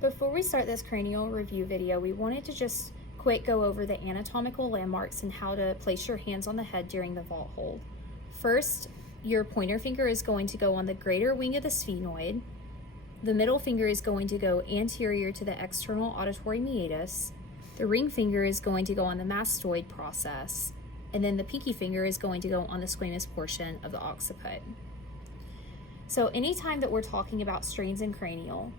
Before we start this cranial review video, we wanted to just quick go over the anatomical landmarks and how to place your hands on the head during the vault hold. First, your pointer finger is going to go on the greater wing of the sphenoid. The middle finger is going to go anterior to the external auditory meatus. The ring finger is going to go on the mastoid process. And then the pinky finger is going to go on the squamous portion of the occiput. So anytime that we're talking about strains in cranial,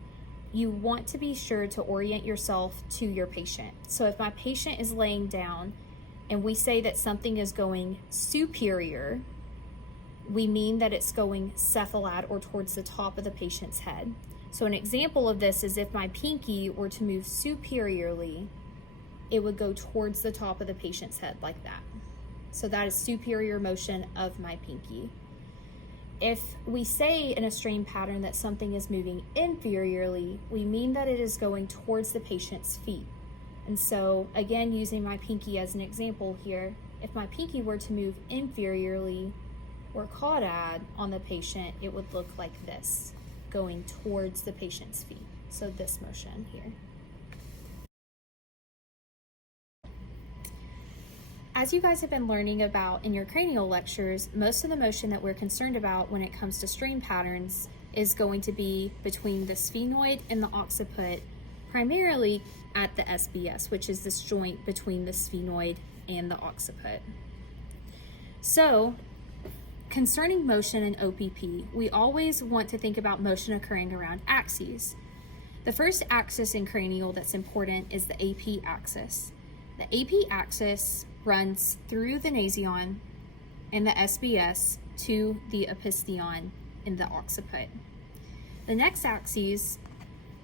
you want to be sure to orient yourself to your patient. So if my patient is laying down and we say that something is going superior, we mean that it's going cephalad or towards the top of the patient's head. So an example of this is if my pinky were to move superiorly, it would go towards the top of the patient's head like that. So that is superior motion of my pinky. If we say in a strain pattern that something is moving inferiorly, we mean that it is going towards the patient's feet. And so again, using my pinky as an example here, if my pinky were to move inferiorly or caudad on the patient, it would look like this, going towards the patient's feet. So this motion here. As you guys have been learning about in your cranial lectures, most of the motion that we're concerned about when it comes to strain patterns is going to be between the sphenoid and the occiput, primarily at the SBS, which is this joint between the sphenoid and the occiput. So, concerning motion in OPP, we always want to think about motion occurring around axes. The first axis in cranial that's important is the AP axis. The AP axis runs through the nasion and the SBS to the opistheon in the occiput. The next axes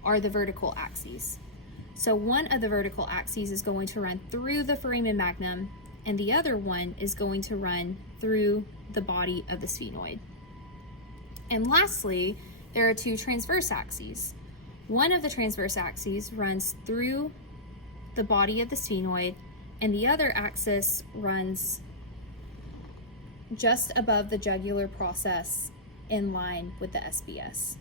are the vertical axes. So one of the vertical axes is going to run through the foramen magnum and the other one is going to run through the body of the sphenoid. And lastly, there are two transverse axes. One of the transverse axes runs through the body of the sphenoid and the other axis runs just above the jugular process in line with the SBS.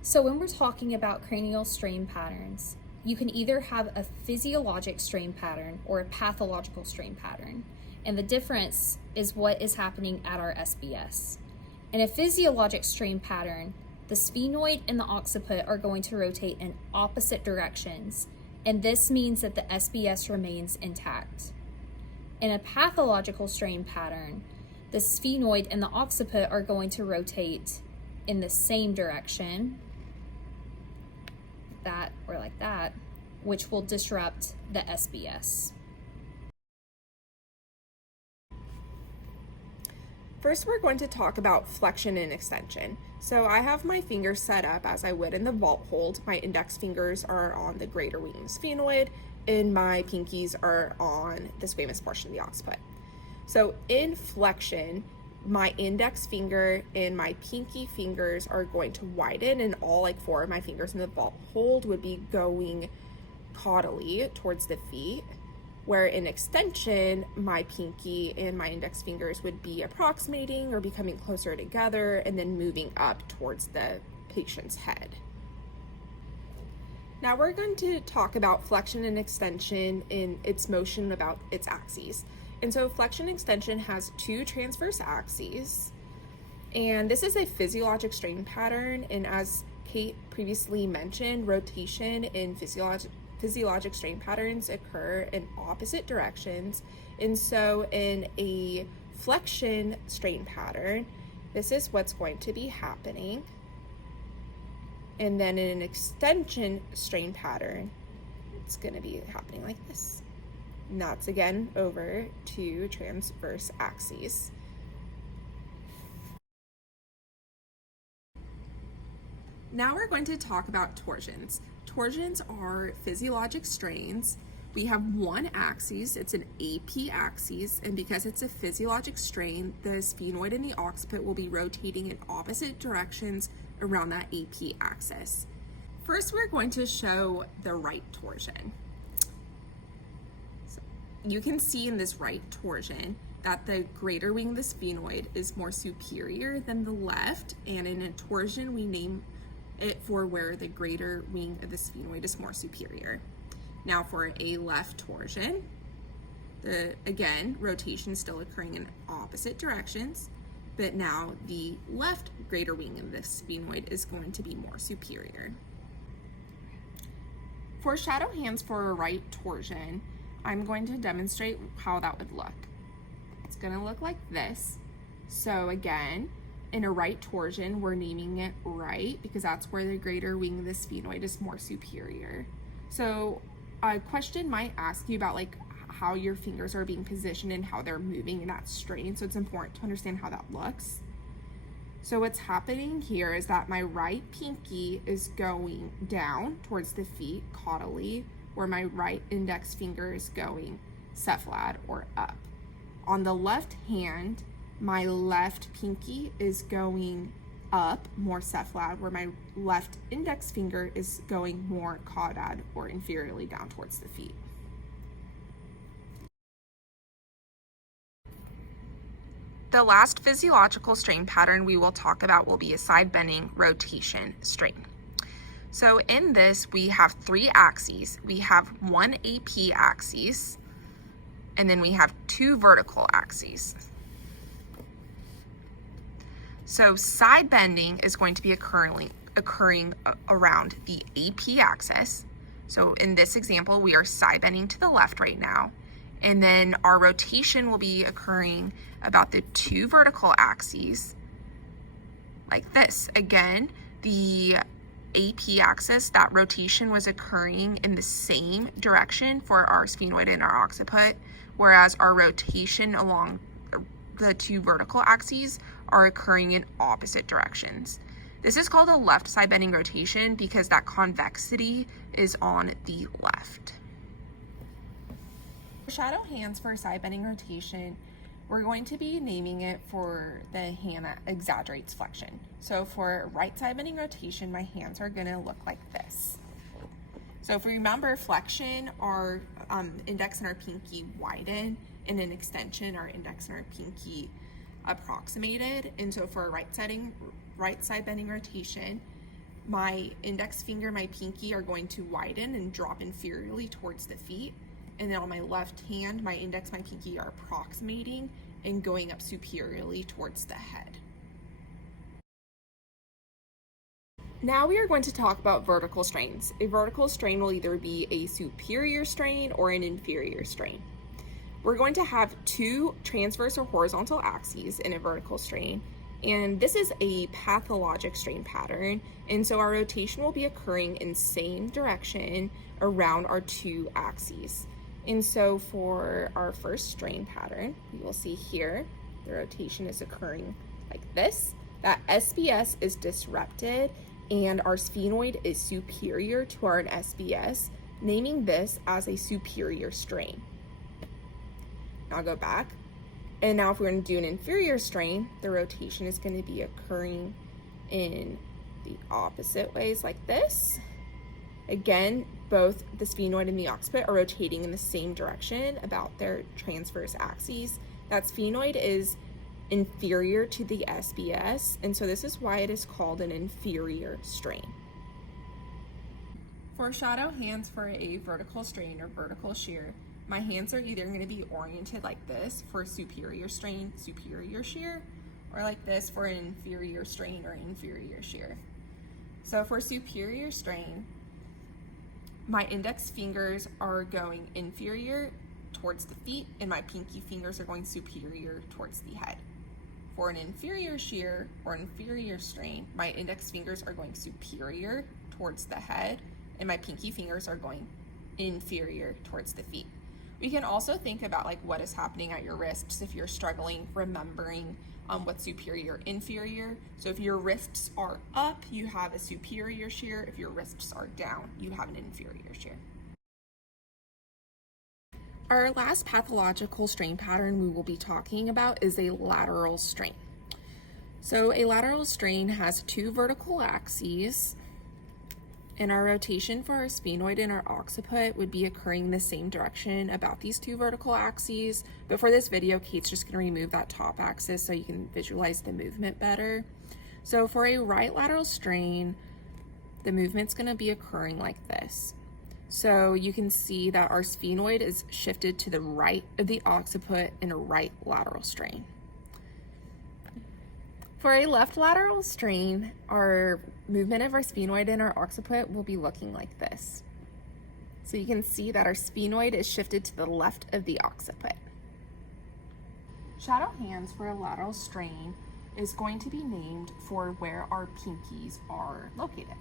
So when we're talking about cranial strain patterns, you can either have a physiologic strain pattern or a pathological strain pattern. And the difference is what is happening at our SBS. In a physiologic strain pattern, the sphenoid and the occiput are going to rotate in opposite directions, and this means that the SBS remains intact. In a pathological strain pattern, the sphenoid and the occiput are going to rotate in the same direction, that or like that, which will disrupt the SBS. First, we're going to talk about flexion and extension. So I have my fingers set up as I would in the vault hold. My index fingers are on the greater wing of the sphenoid, and my pinkies are on the squamous portion of the occiput. So in flexion, my index finger and my pinky fingers are going to widen, and all like four of my fingers in the vault hold would be going caudally towards the feet. Where in extension, my pinky and my index fingers would be approximating or becoming closer together and then moving up towards the patient's head. Now we're going to talk about flexion and extension in its motion about its axes. And so flexion and extension has two transverse axes, and this is a physiologic strain pattern, and as Kate previously mentioned, rotation in physiologic strain patterns occur in opposite directions. And so in a flexion strain pattern, this is what's going to be happening. And then in an extension strain pattern, it's going to be happening like this. And that's again over two transverse axes. Now we're going to talk about torsions. Torsions are physiologic strains. We have one axis, it's an AP axis, and because it's a physiologic strain, the sphenoid and the occiput will be rotating in opposite directions around that AP axis. First, we're going to show the right torsion. So you can see in this right torsion that the greater wing of the sphenoid is more superior than the left, and in a torsion we name it for where the greater wing of the sphenoid is more superior. Now for a left torsion, again, rotation is still occurring in opposite directions, but now the left greater wing of the sphenoid is going to be more superior. For shadow hands for a right torsion, I'm going to demonstrate how that would look. It's going to look like this. So again, in a right torsion, we're naming it right because that's where the greater wing of the sphenoid is more superior. So a question might ask you about like how your fingers are being positioned and how they're moving in that strain. So it's important to understand how that looks. So what's happening here is that my right pinky is going down towards the feet caudally, where my right index finger is going cephalad or up. On the left hand, my left pinky is going up more cephalad, where my left index finger is going more caudad or inferiorly down towards the feet. The last physiological strain pattern we will talk about will be a side bending rotation strain. So in this, we have 3 axes. We have one AP axis, and then we have 2 vertical axes. So side bending is going to be occurring around the AP axis. So in this example, we are side bending to the left right now. And then our rotation will be occurring about the 2 vertical axes, like this. Again, the AP axis, that rotation was occurring in the same direction for our sphenoid and our occiput, whereas our rotation along the 2 vertical axes are occurring in opposite directions. This is called a left side bending rotation because that convexity is on the left. Shadow hands for side bending rotation, we're going to be naming it for the hand that exaggerates flexion. So for right side bending rotation, my hands are gonna look like this. So if we remember flexion, our index and our pinky widen, and in extension, our index and our pinky approximated. And so for a right side bending rotation, my index finger, my pinky are going to widen and drop inferiorly towards the feet. And then on my left hand, my index, my pinky are approximating and going up superiorly towards the head. Now we are going to talk about vertical strains. A vertical strain will either be a superior strain or an inferior strain. We're going to have 2 transverse or horizontal axes in a vertical strain, and this is a pathologic strain pattern, and so our rotation will be occurring in same direction around our 2 axes. And so for our first strain pattern, you will see here, the rotation is occurring like this. That SBS is disrupted and our sphenoid is superior to our SBS, naming this as a superior strain. Now I'll go back. And now if we're going to do an inferior strain, the rotation is going to be occurring in the opposite ways like this. Again, both the sphenoid and the occiput are rotating in the same direction about their transverse axes. That sphenoid is inferior to the SBS, and so this is why it is called an inferior strain. For shadow hands for a vertical strain or vertical shear, my hands are either going to be oriented like this for superior strain, superior shear, or like this for an inferior strain or inferior shear. So for superior strain, my index fingers are going inferior towards the feet and my pinky fingers are going superior towards the head. For an inferior shear or inferior strain, my index fingers are going superior towards the head and my pinky fingers are going inferior towards the feet. We can also think about like what is happening at your wrists if you're struggling remembering what's superior, inferior. So if your wrists are up, you have a superior shear. If your wrists are down, you have an inferior shear. Our last pathological strain pattern we will be talking about is a lateral strain. So a lateral strain has 2 vertical axes, And our rotation for our sphenoid and our occiput would be occurring the same direction about these two vertical axes. But for this video, Kate's just gonna remove that top axis so you can visualize the movement better. So for a right lateral strain, the movement's gonna be occurring like this. So you can see that our sphenoid is shifted to the right of the occiput in a right lateral strain. For a left lateral strain, our movement of our sphenoid and our occiput will be looking like this. So you can see that our sphenoid is shifted to the left of the occiput. Shadow hands for a lateral strain is going to be named for where our pinkies are located.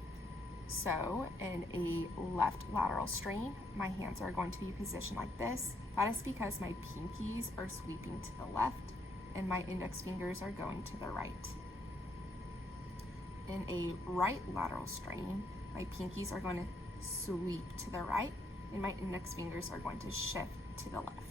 So in a left lateral strain, my hands are going to be positioned like this. That is because my pinkies are sweeping to the left and my index fingers are going to the right. In a right lateral strain, my pinkies are going to sweep to the right and my index fingers are going to shift to the left.